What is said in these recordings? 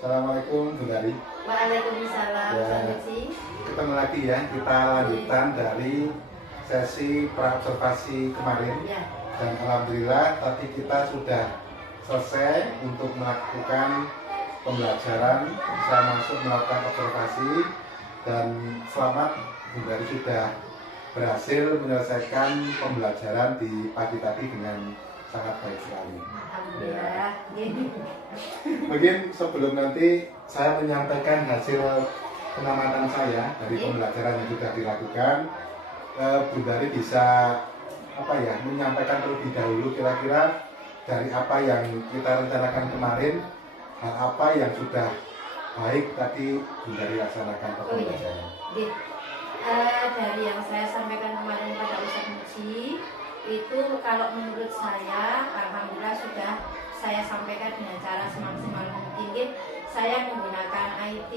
Assalamualaikum Bu Dari. Waalaikumsalam. Ya, ketemu lagi ya, kita lanjutan dari sesi praobservasi kemarin. Ya. Dan alhamdulillah tadi kita sudah selesai untuk melakukan pembelajaran, bisa masuk melakukan observasi, dan selamat Bu Dari sudah berhasil menyelesaikan pembelajaran di pagi tadi dengan sangat baik sekali. Alhamdulillah. Mungkin sebelum nanti saya menyampaikan hasil pengamatan saya dari pembelajaran yang sudah dilakukan, Bu Dari bisa menyampaikan terlebih dahulu kira-kira dari apa yang kita rencanakan kemarin, hal apa yang sudah baik tadi Bu Dari laksanakan pembelajaran. Dari yang saya sampaikan kemarin pada Ustadz Muji, itu kalau menurut saya alhamdulillah sudah saya sampaikan dengan cara semaksimal mungkin. Saya menggunakan IT,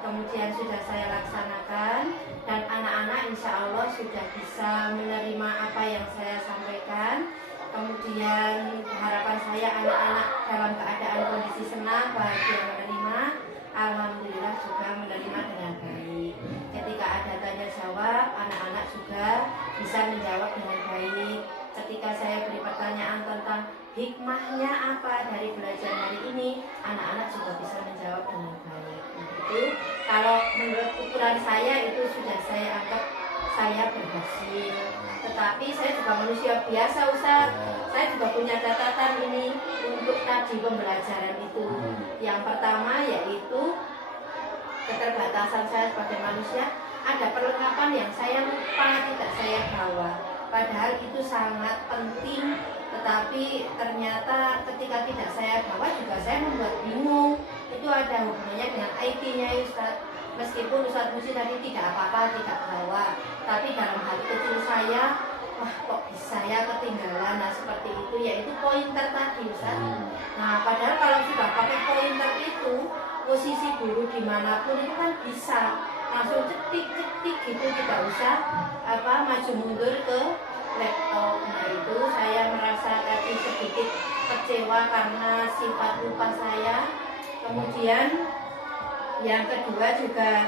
kemudian sudah saya laksanakan, dan anak-anak insya Allah sudah bisa menerima apa yang saya sampaikan. Kemudian harapan saya anak-anak dalam keadaan kondisi senang, bahagia menerima. Alhamdulillah juga menerima dengan baik. Ketika ada tanya jawab, anak-anak juga bisa menjawab dengan baik. Ketika saya beri pertanyaan tentang hikmahnya apa dari belajar hari ini, anak-anak juga bisa menjawab dengan baik. Itu kalau menurut ukuran saya itu sudah saya anggap saya berhasil. Tetapi saya juga manusia biasa, Ustaz. Saya juga punya catatan ini untuk tadi pembelajaran itu. Yang pertama yaitu keterbatasan saya sebagai manusia, ada perlengkapan yang saya lupa tidak saya bawa. Padahal itu sangat penting, tetapi ternyata ketika tidak saya bawa juga saya membuat bingung. Itu ada hubungannya dengan IT-nya, Ustaz. Meskipun Ustaz Musi tadi tidak apa-apa, tidak bawa, tapi dalam hati kecil saya, wah kok bisa ya ketinggalan. Nah seperti itu, yaitu pointer tadi, Ustaz. Nah padahal kalau sudah pakai pointer itu, posisi guru dimanapun itu kan bisa langsung cetik-cetik gitu, tidak usah maju mundur ke laptop. Nah itu saya merasa tadi sedikit kecewa karena sifat lupa saya. Kemudian yang kedua juga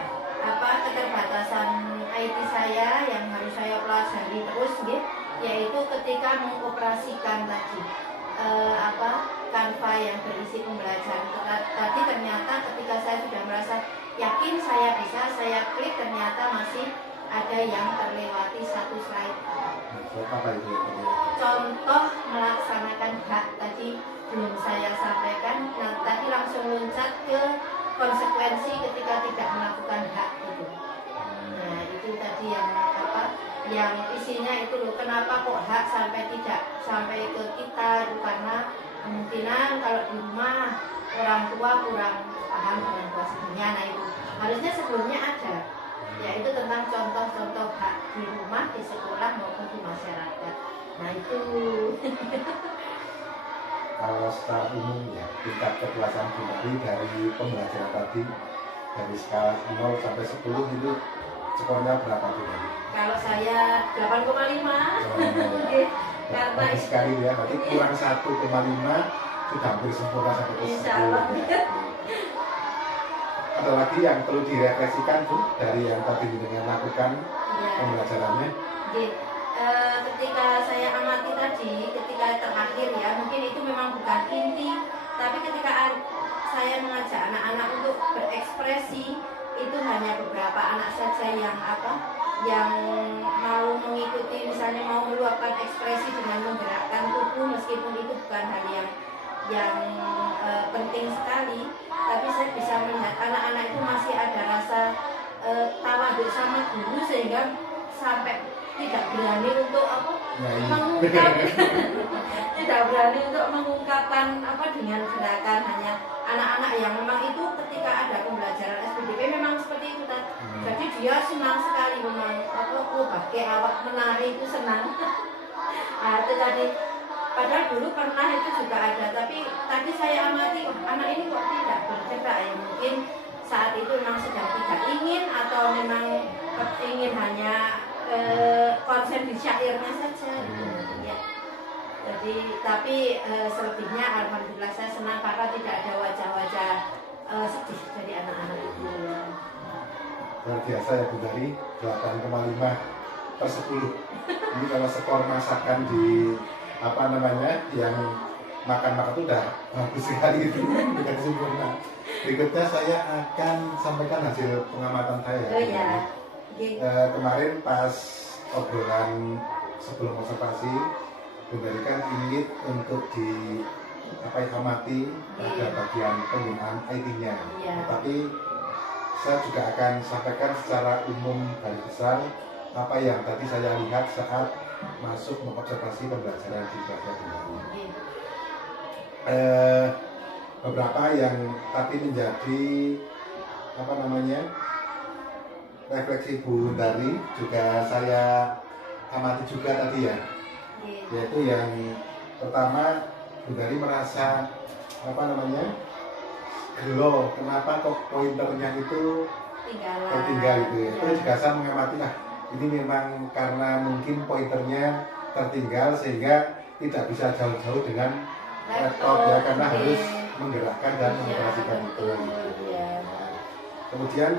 keterbatasan IT saya yang harus saya pelajari terus gitu, yaitu ketika mengoperasikan tadi Canva yang berisi pembelajaran tadi. Ternyata ketika saya sudah merasa yakin saya bisa, saya klik, ternyata masih ada yang terlewati satu slide. Apa itu? Contoh melaksanakan hak tadi belum saya sampaikan. Nah tadi langsung loncat ke konsekuensi ketika tidak melakukan hak itu. Nah itu tadi yang isinya itu loh, kenapa kok hak sampai tidak sampai ke kita itu karena kemungkinan kalau di rumah orang tua kurang paham dengan bahasanya. Nah itu harusnya sebelumnya ada, yaitu tentang contoh-contoh hak di rumah, di sekolah maupun di masyarakat. Nah itu kalau secara umum ya tingkat kepuasan Bu Dari dari pembelajaran tadi dari skala 0 sampai 10 itu skornya berapa Bu Dari? kalau saya 8,5. Karena bagus sekali ya, berarti kurang 1,5 sudah hampir sempurna sampai ke 10 ya. Ada lagi yang perlu direfleksikan Bu dari yang tadi dengan lakukan pembelajarannya? Ketika saya amati tadi, ketika terakhir ya, mungkin itu memang bukan inti, tapi ketika saya mengajak anak-anak untuk berekspresi, itu hanya beberapa anak saja yang mau mengikuti, misalnya mau meluapkan ekspresi dengan menggerakkan tubuh, meskipun itu bukan hal yang penting sekali, tapi saya bisa melihat anak-anak itu masih ada rasa tawaduk sama guru sehingga sampai tidak berani untuk mengungkap tidak berani untuk mengungkapkan dengan gerakan. Hanya anak-anak yang memang itu ketika ada pembelajaran SPDP memang seperti itu kan. Jadi dia senang sekali memang pakai awak menari itu senang. Nah itu tadi, padahal dulu pernah itu juga ada, tapi tadi saya amati anak ini kok tidak bergerak ya, mungkin saat itu memang sedang tidak ingin atau memang ingin hanya konsen di syairnya saja ya. Jadi tapi selebihnya alhamdulillah saya senang karena tidak ada wajah-wajah biasa ya Bundari 8,5/10. Ini kalau skor masakan di apa namanya yang makan-makan itu udah bagus sekali itu bukan sempurna. Berikutnya saya akan sampaikan hasil pengamatan saya. Oh ya. Kemarin pas obrolan sebelum observasi, Bundari kan ingin untuk di apa yang amati pada bagian penggunaan IT-nya. Iya. Tapi saya juga akan sampaikan secara umum garis besar apa yang tadi saya lihat saat masuk mengobservasi pembelajaran di kelas Bundari. Beberapa yang tadi menjadi apa namanya refleksi Bundari juga saya amati juga tadi ya, yaitu yang pertama Bundari merasa apa namanya gelo, kenapa kok pointernya itu tertinggal gitu ya. Itu juga saya mengamati ini memang karena mungkin pointernya tertinggal sehingga tidak bisa jauh-jauh dengan laptop ya, karena harus menggerakkan dan mengoperasikan itu gitu. Nah, kemudian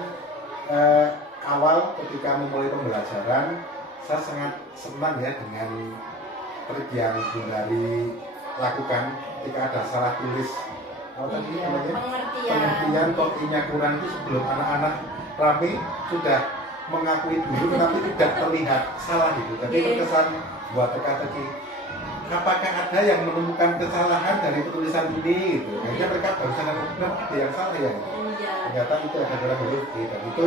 awal ketika memulai pembelajaran saya sangat senang ya dengan trik yang Bundari lakukan ketika ada salah tulis tadi namanya pengertian kok I-nya kurang itu sebelum anak-anak rame sudah mengakui dulu tapi tidak terlihat salah gitu. Jadi terkesan buat teka-teki apakah ada yang menemukan kesalahan dari penulisan ini gitu. Akhirnya mereka baru sadar ada yang salah ya gitu. Ternyata itu ada kurang huruf dan itu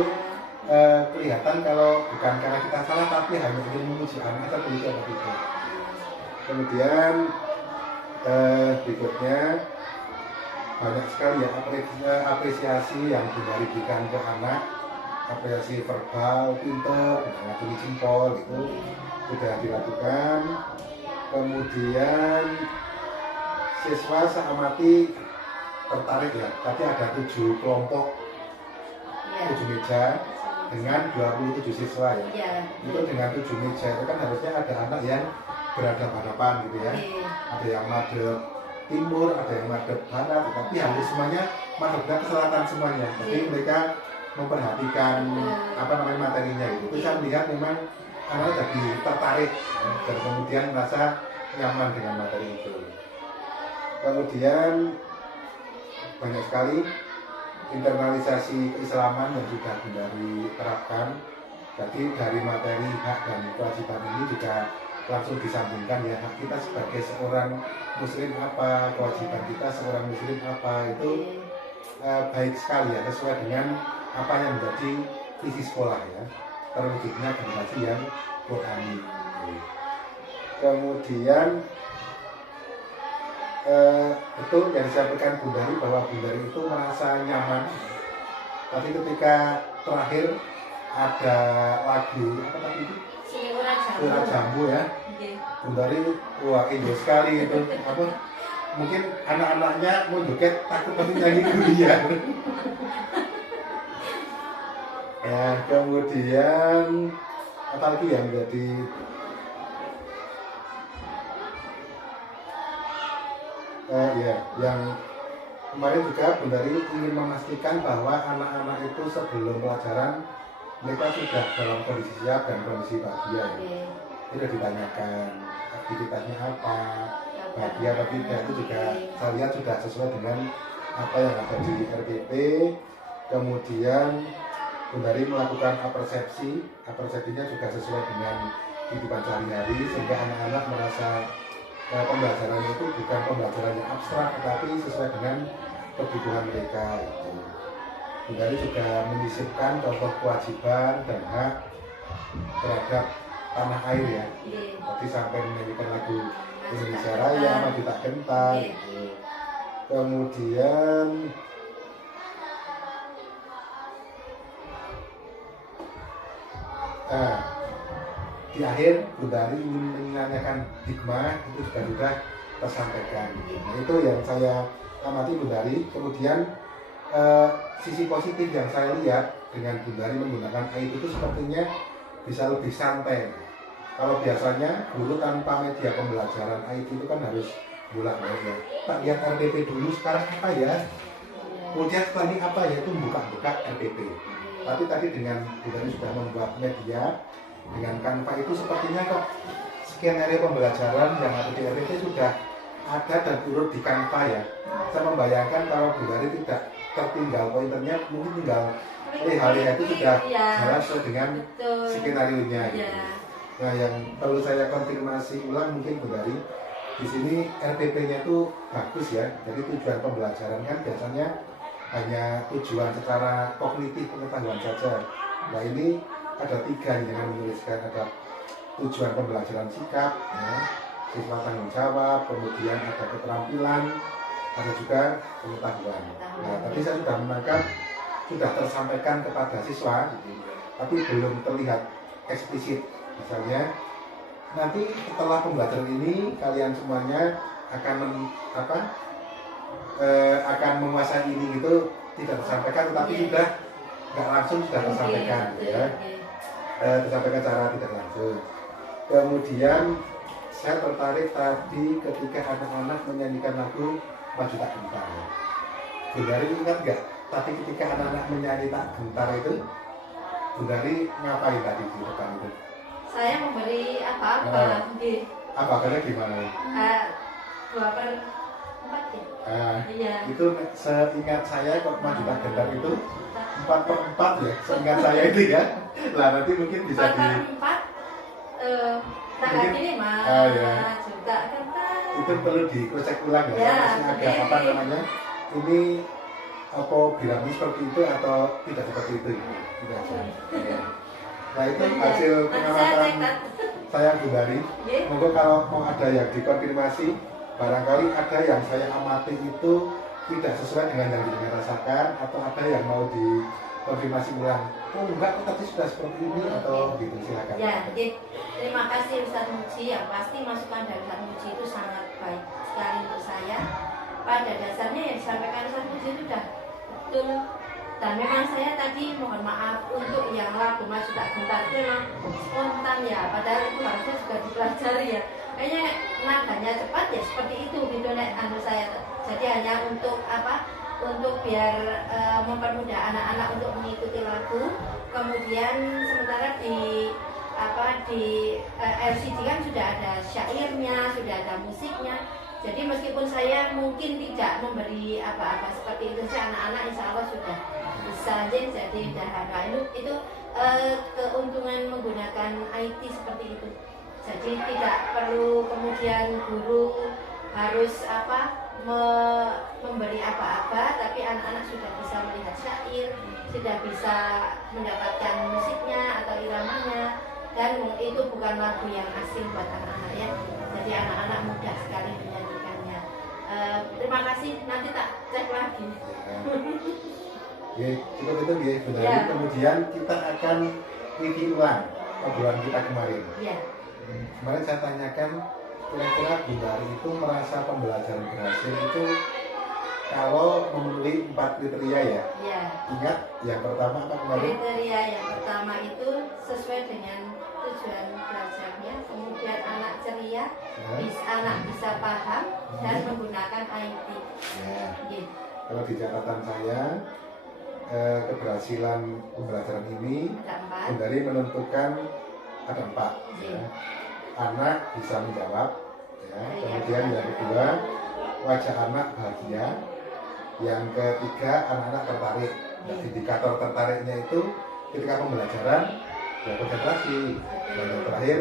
kelihatan kalau bukan karena kita salah tapi hanya ingin menguji anak atau begitu atau tidak. Kemudian berikutnya banyak sekali ya apresiasi yang Bundari berikan ke anak, apresiasi verbal, pintar, ngacungi jempol itu sudah dilakukan. Kemudian siswa saya amati tertarik ya, tadi ada 7 kelompok, 7 meja dengan 27 siswa ya. Itu dengan 7 meja itu kan harusnya ada anak yang berhadapan-hadapan gitu ya. Ada yang madep timur, ada yang madep barat, tapi hampir semuanya madepnya ke selatan semuanya. Jadi mereka memperhatikan apa namanya materinya gitu. Itu saya melihat memang anak jadi tertarik dan kemudian merasa nyaman dengan materi itu. Kemudian banyak sekali internalisasi keislaman yang sudah Bundari terapkan. Jadi dari materi hak dan kewajiban ini juga langsung disambungkan ya, hak kita sebagai seorang muslim apa, kewajiban kita seorang muslim apa, itu baik sekali ya, sesuai dengan apa yang menjadi visi sekolah ya, terwujudnya generasi yang Qurani. Kemudian betul yang disampaikan Bundari bahwa Bundari itu merasa nyaman. Tapi ketika terakhir ada lagu apa tadi itu? Surat Jambu ya. Bundari wah indah sekali itu. Apa? Mungkin anak-anaknya mau joget takut tapi nyanyi kuliah. Ya, kemudian apa lagi yang menjadi ya, yang kemarin juga Bundari ingin memastikan bahwa anak-anak itu sebelum pelajaran mereka sudah dalam kondisi siap dan kondisi bahagia ya. Sudah ditanyakan aktivitasnya apa, bahagia atau tidak, itu juga saya lihat sudah sesuai dengan apa yang ada di RPP. Kemudian Bundari melakukan persepsinya juga sesuai dengan kehidupan sehari-hari sehingga anak-anak merasa pembelajaran itu bukan pembelajaran yang abstrak tetapi sesuai dengan kebutuhan mereka itu. Bundari juga menyisipkan contoh kewajiban dan hak terhadap tanah air ya. Tadi sampai menyanyikan lagu Indonesia Raya, Maju Tak Gentar gitu. Kemudian di akhir Bundari ingin menanyakan hikmah, itu juga sudah tersampaikan. Nah, itu yang saya amati Bundari. Kemudian sisi positif yang saya lihat dengan Bundari menggunakan IT itu sepertinya bisa lebih santai. Kalau biasanya dulu tanpa media pembelajaran IT itu kan harus bolak-balik ya. Tak lihat RPP dulu, sekarang apa ya? Kemudian setelah ini apa ya, itu buka-buka RPP. Tapi tadi dengan Bu Dari sudah membuat media dengan Canva itu sepertinya kok skenario pembelajaran yang ada di RPT sudah ada dan urut di Canva ya. Saya membayangkan kalau Bu Dari tidak tertinggal pointernya, mungkin tinggal lihat itu sudah jalan sesuai dengan skenario-nya. Gitu. Nah, yang perlu saya konfirmasi ulang mungkin Bu Dari, di sini RPP-nya itu bagus ya. Jadi tujuan pembelajaran kan biasanya hanya tujuan secara kognitif pengetahuan saja. Nah ini ada 3 nih dengan menuliskan, ada tujuan pembelajaran sikap, ya, siswa tanggung jawab, kemudian ada keterampilan, ada juga pengetahuan. Nah tadi saya sudah menangkap, sudah tersampaikan kepada siswa, gitu, tapi belum terlihat eksplisit. Misalnya nanti setelah pembelajaran ini kalian semuanya akan menguasai ini gitu, tidak tersampaikan, tetapi sudah nggak langsung sudah tersampaikan, ya. Tersampaikan secara tidak langsung. Kemudian saya tertarik tadi ketika anak-anak menyanyikan lagu Maju Tak Gentar. Bu Dari ingat nggak tadi ketika anak-anak menyanyi Tak Gentar itu, Bu Dari ngapain tadi di depan itu? Saya memberi apa-apa. Apa-apanya gimana? 2/4 ya. Iya. Itu seingat saya kok Maju Tak Gentar itu 4/4 ya, seingat saya itu ya. Lah nanti mungkin bisa 4/4 tahap ini Mas. Ya. Juga Gentar. Itu perlu dicek ulang ya. Ya, Masih agak apa namanya? Ini apa bilangnya seperti itu atau tidak seperti itu? Tidak. Ya. Nah itu hasil pengamatan saya Bu Dari. Monggo kalau mau ada yang dikonfirmasi, barangkali ada yang saya amati itu tidak sesuai dengan yang kita rasakan, atau ada yang mau dikonfirmasi ulang. Oh enggak, tadi sudah seperti ini atau gitu, silakan. Ya, terima kasih Ustaz Muji. Yang pasti masukan dari Ustaz Muji itu sangat baik sekali untuk saya. Pada dasarnya yang disampaikan Ustaz Muji itu sudah betul. Dan memang saya tadi mohon maaf untuk yang lagu Maju Tak Gentar itu memang spontan ya. Padahal itu harusnya juga dipelajari ya. Kayaknya nadanya cepat ya seperti itu gitu saya. Jadi hanya untuk apa? Untuk biar mempermudah anak-anak untuk mengikuti lagu. Kemudian sementara di LCD kan sudah ada syairnya, sudah ada musiknya. Jadi meskipun saya mungkin tidak memberi apa-apa seperti itu, anak-anak insya Allah sudah bisa jadi dahaga. Itu keuntungan menggunakan IT seperti itu. Jadi tidak perlu kemudian guru harus memberi apa-apa, tapi anak-anak sudah bisa melihat syair, sudah bisa mendapatkan musiknya atau iramanya, dan itu bukan lagu yang asing buat anak-anak ya. Jadi anak-anak mudah sekali menyanyikannya. Terima kasih, nanti tak cek lagi. Ya, cukup itu ya, Bu Dari. Kemudian kita akan review ulang obrolan kita kemarin. Ya. Kemarin saya tanyakan, kira-kira Bu Dari itu merasa pembelajaran berhasil itu kalau memenuhi 4 kriteria ya? Iya. Ingat yang pertama apa kemarin? Kriteria yang pertama itu sesuai dengan tujuan belajarnya, kemudian anak ceria, anak bisa paham dan menggunakan IT. Ya. Gitu. Kalau di catatan saya, keberhasilan pembelajaran ini Bu Dari menentukan ada 4. Ya. Anak bisa menjawab, ya. Kemudian yang kedua, wajah anak bahagia. Yang ketiga, anak-anak tertarik. Nah, indikator tertariknya itu ketika pembelajaran ya konsentrasi. Dan yang terakhir,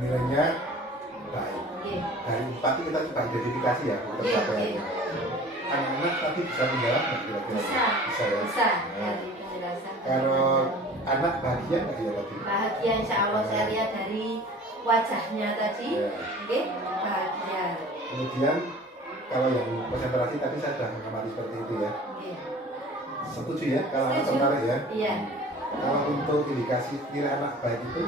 nilainya baik. Dari 4 itu kita coba identifikasi ya pencapaiannya. Anak-anak tadi bisa menjawab nggak kira-kira? Bisa ya. Bisa dari penjelasan. Kalau anak bahagia nggak ya tadi? Bahagia insya Allah saya lihat dari wajahnya tadi, bahagia. Kemudian kalau yang konsentrasi tadi saya sudah mengamati seperti itu ya. Setuju ya kalau anak tertarik ya? Iya. Kalau untuk indikasi nilai anak baik itu?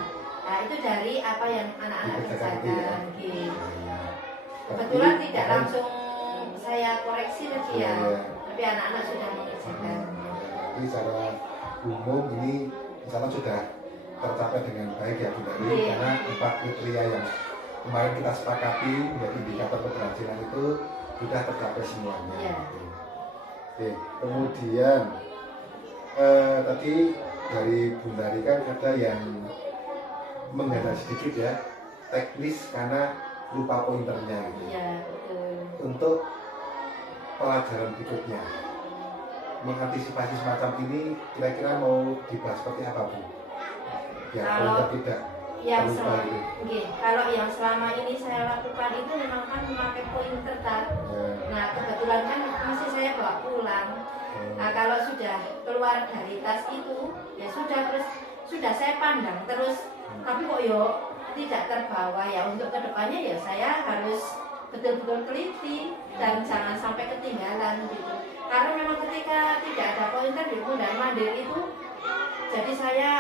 Nah itu dari apa yang anak-anak kerjakan. Ya. Kebetulan tidak langsung saya koreksi tadi ya, tapi anak-anak sudah mengerjakan. Jadi secara umum ini misalnya sudah tercapai dengan baik ya Bu Dari, karena 4 kriteria yang kemarin kita sepakati menjadi indikator keberhasilan itu sudah tercapai semuanya. Oke. Kemudian Tadi dari Bunda Rika ada yang mengganda sedikit ya, teknis karena lupa pointernya. Iya, betul. Untuk pelajaran berikutnya, mengantisipasi semacam ini kira-kira mau dibahas seperti apa Bu? Biar Kalau pointer tidak yang terlupa selama, itu. kalau yang selama ini saya lakukan itu memang kan memakai pointer kan. Nah kebetulan kan masih saya bawa pulang. Nah kalau sudah keluar dari tas itu ya sudah, terus sudah saya pandang terus, tapi kok yo tidak terbawa. Ya untuk kedepannya ya saya harus betul-betul teliti dan jangan sampai ketinggalan gitu. Karena memang ketika tidak ada pointer di mondar mandir itu, jadi saya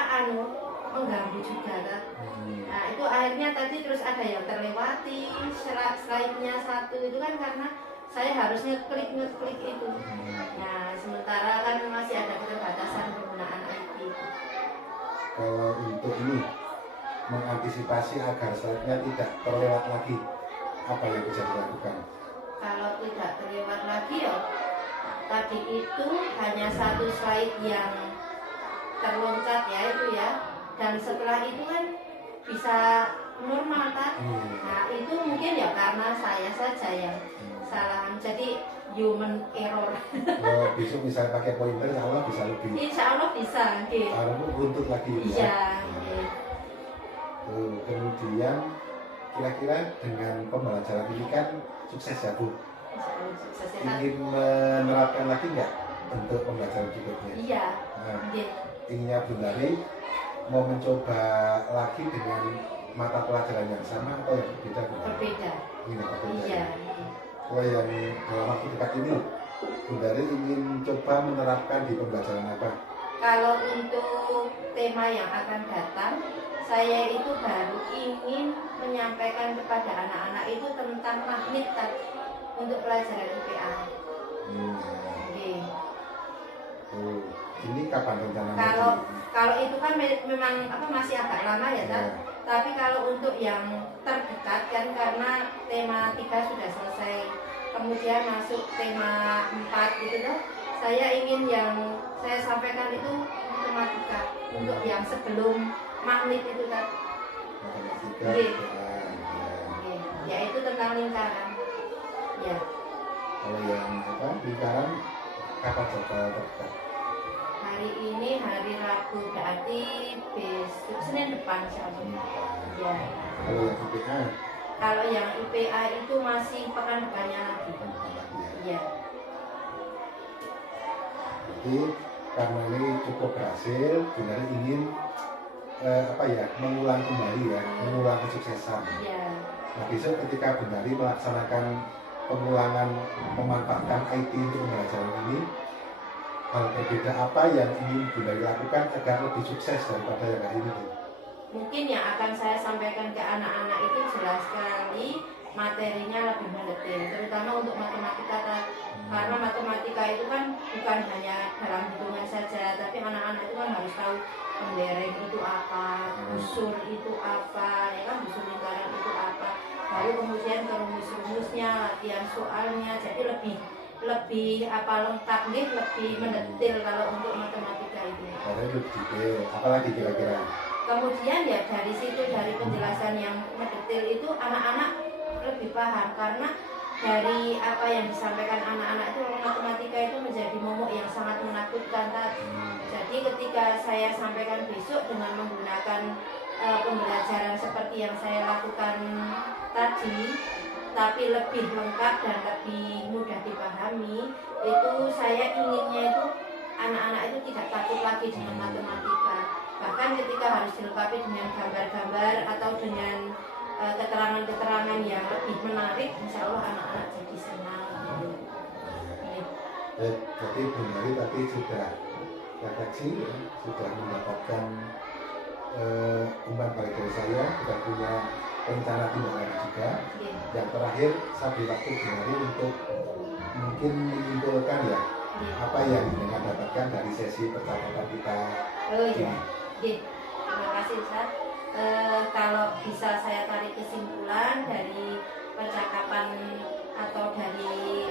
mengganggu juga kan. Nah itu akhirnya tadi terus ada yang terlewati, slide-nya satu itu kan karena saya harus ngeklik itu. Nah sementara kan masih ada keterbatasan penggunaan IT. Kalau untuk ini mengantisipasi agar slide-nya tidak terlewat lagi, apa yang bisa dilakukan? Kalau tidak terlewat lagi ya, tadi itu hanya satu slide yang terloncat ya itu ya, dan setelah itu kan bisa normal kan. Nah itu mungkin ya karena saya saja yang salah, jadi human error. Kalau besok misalnya pakai pointer, insya Allah bisa lebih. Insya Allah bisa, gitu. Kalau runtut lagi Iya. Kemudian kira-kira dengan pembelajaran ini kan sukses ya Bu? Ingin menerapkan lagi nggak untuk pembelajaran berikutnya? Iya. Nah, inginnya Bu Dari mau mencoba lagi dengan mata pelajaran yang sama atau yang berbeda? Berbeda. Ingin yang berbeda. Iya. Kalau yang dalam waktu dekat ini Bu Dari ingin coba menerapkan di pembelajaran apa? Kalau untuk tema yang akan datang, saya itu baru ingin menyampaikan kepada anak-anak itu tentang magnet untuk pelajaran IPA. Okay. Ini kapan rencananya? Kalau itu kan memang masih agak lama ya kan. Tapi kalau untuk yang terdekat kan karena tema 3 sudah selesai, kemudian masuk tema 4 gitu loh. Saya ingin yang saya sampaikan itu matematika untuk yang sebelum magnet itu kan. Yaitu tentang lingkaran. Ya. Kalau yang lingkaran kapan terdekat? Hari ini hari Rabu, berarti besok Senin depan insyaallah. Ya. Kalau yang IPA? Kalau yang IPA itu masih pekan depannya lagi. Ya. Jadi karena ini cukup berhasil, benar ingin mengulang kembali ya, mengulang kesuksesan. Ya. Nah besok ketika Bundari melaksanakan pengulangan memanfaatkan IT untuk pembelajaran ini, hal berbeda apa yang ingin Bundari lakukan agar lebih sukses daripada yang hari ini? Mungkin yang akan saya sampaikan ke anak-anak itu jelas sekali, materinya lebih mendetail, terutama untuk matematika. Karena matematika itu kan bukan hanya dalam hitungan saja, tapi anak-anak itu kan harus tahu pembereng itu apa, busur itu apa, ya kan, busur lingkaran itu apa, baru kemudian ke rumus-rumusnya, latihan soalnya, jadi lebih lengkap nih, lebih mendetail kalau untuk matematika itu. Lebih detail, apalagi kira-kira? Kemudian ya dari situ, dari penjelasan yang mendetail itu anak-anak lebih paham, karena dari apa yang disampaikan anak-anak itu matematika itu menjadi momok yang sangat menakutkan tadi. Jadi ketika saya sampaikan besok dengan menggunakan pembelajaran seperti yang saya lakukan tadi, tapi lebih lengkap dan lebih mudah dipahami, itu saya inginnya itu anak-anak itu tidak takut lagi dengan matematika. Bahkan ketika harus dilengkapi dengan gambar-gambar atau dengan keterangan-keterangan yang lebih menarik, insya Allah anak-anak jadi senang. Jadi Bundari tadi sudah refleksi, ya, sudah mendapatkan umpan balik dari saya, sudah punya rencana tindak lanjut juga. Yang terakhir saya beri waktu Bundari untuk mungkin menyimpulkan ya apa yang dengan dapatkan dari sesi percakapan kita. Terima kasih Ustaz. Kalau bisa saya tarik kesimpulan dari percakapan atau dari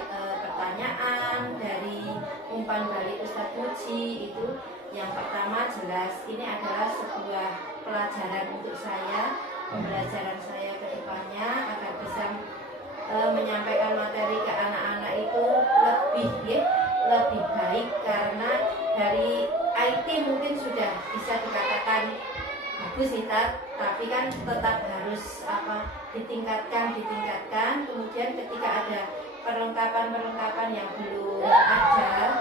pertanyaan dari umpan balik Ustadz Muji itu yang pertama jelas ini adalah sebuah pelajaran untuk saya, pembelajaran saya ke depannya agar bisa menyampaikan materi ke anak-anak itu lebih baik, karena dari IT mungkin sudah bisa dikatakan bagus sih, tapi kan tetap harus ditingkatkan. Kemudian ketika ada perlengkapan yang belum ada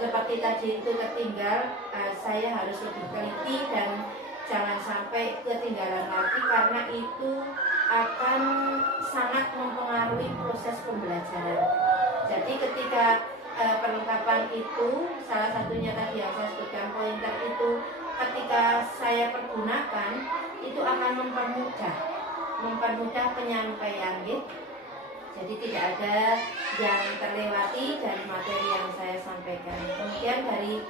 seperti tadi itu tertinggal, saya harus lebih teliti dan jangan sampai ketinggalan lagi, karena itu akan sangat mempengaruhi proses pembelajaran. Jadi ketika perlengkapan itu, salah satunya tadi yang saya sebutkan pointer itu, ketika saya pergunakan itu akan mempermudah penyampaian gitu. Jadi tidak ada yang terlewati dari materi yang saya sampaikan. Kemudian dari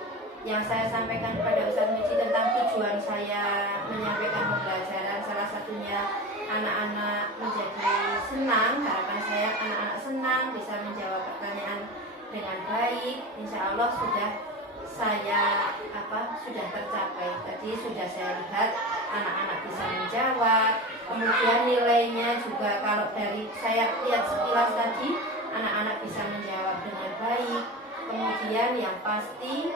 yang saya sampaikan kepada Ustadz Muji tentang tujuan saya menyampaikan pembelajaran, salah satunya anak-anak menjadi senang. Harapan saya anak-anak senang, bisa menjawab pertanyaan dengan baik. Insya Allah sudah tercapai. Tadi sudah saya lihat anak-anak bisa menjawab. Kemudian nilainya juga kalau dari saya lihat sekilas tadi, anak-anak bisa menjawab dengan baik. Kemudian yang pasti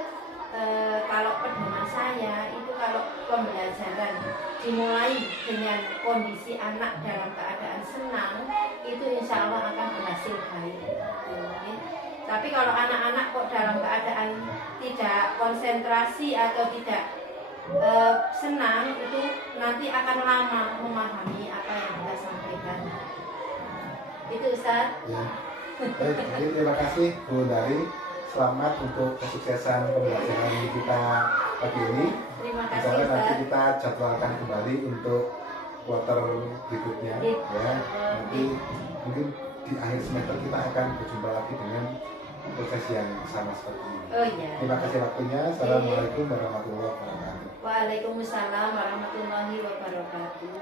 kalau pedoman saya itu, kalau pembelajaran dimulai dengan kondisi anak dalam keadaan senang, itu insya Allah akan berhasil baik. Tapi kalau anak-anak kok dalam keadaan tidak konsentrasi atau tidak senang, itu nanti akan lama memahami apa yang kita sampaikan. Itu Ustaz. Ya. Baik, jadi terima kasih Bu Dari. Selamat untuk kesuksesan pembelajaran kita pagi ini. Terima kasih Misalnya Ustaz. nanti kita jadwalkan kembali untuk quarter berikutnya, ya. Nanti mungkin di akhir semester kita akan berjumpa lagi dengan proses yang sama seperti ini. Oh iya. Terima kasih waktunya. Assalamualaikum warahmatullahi wabarakatuh. Waalaikumsalam warahmatullahi wabarakatuh.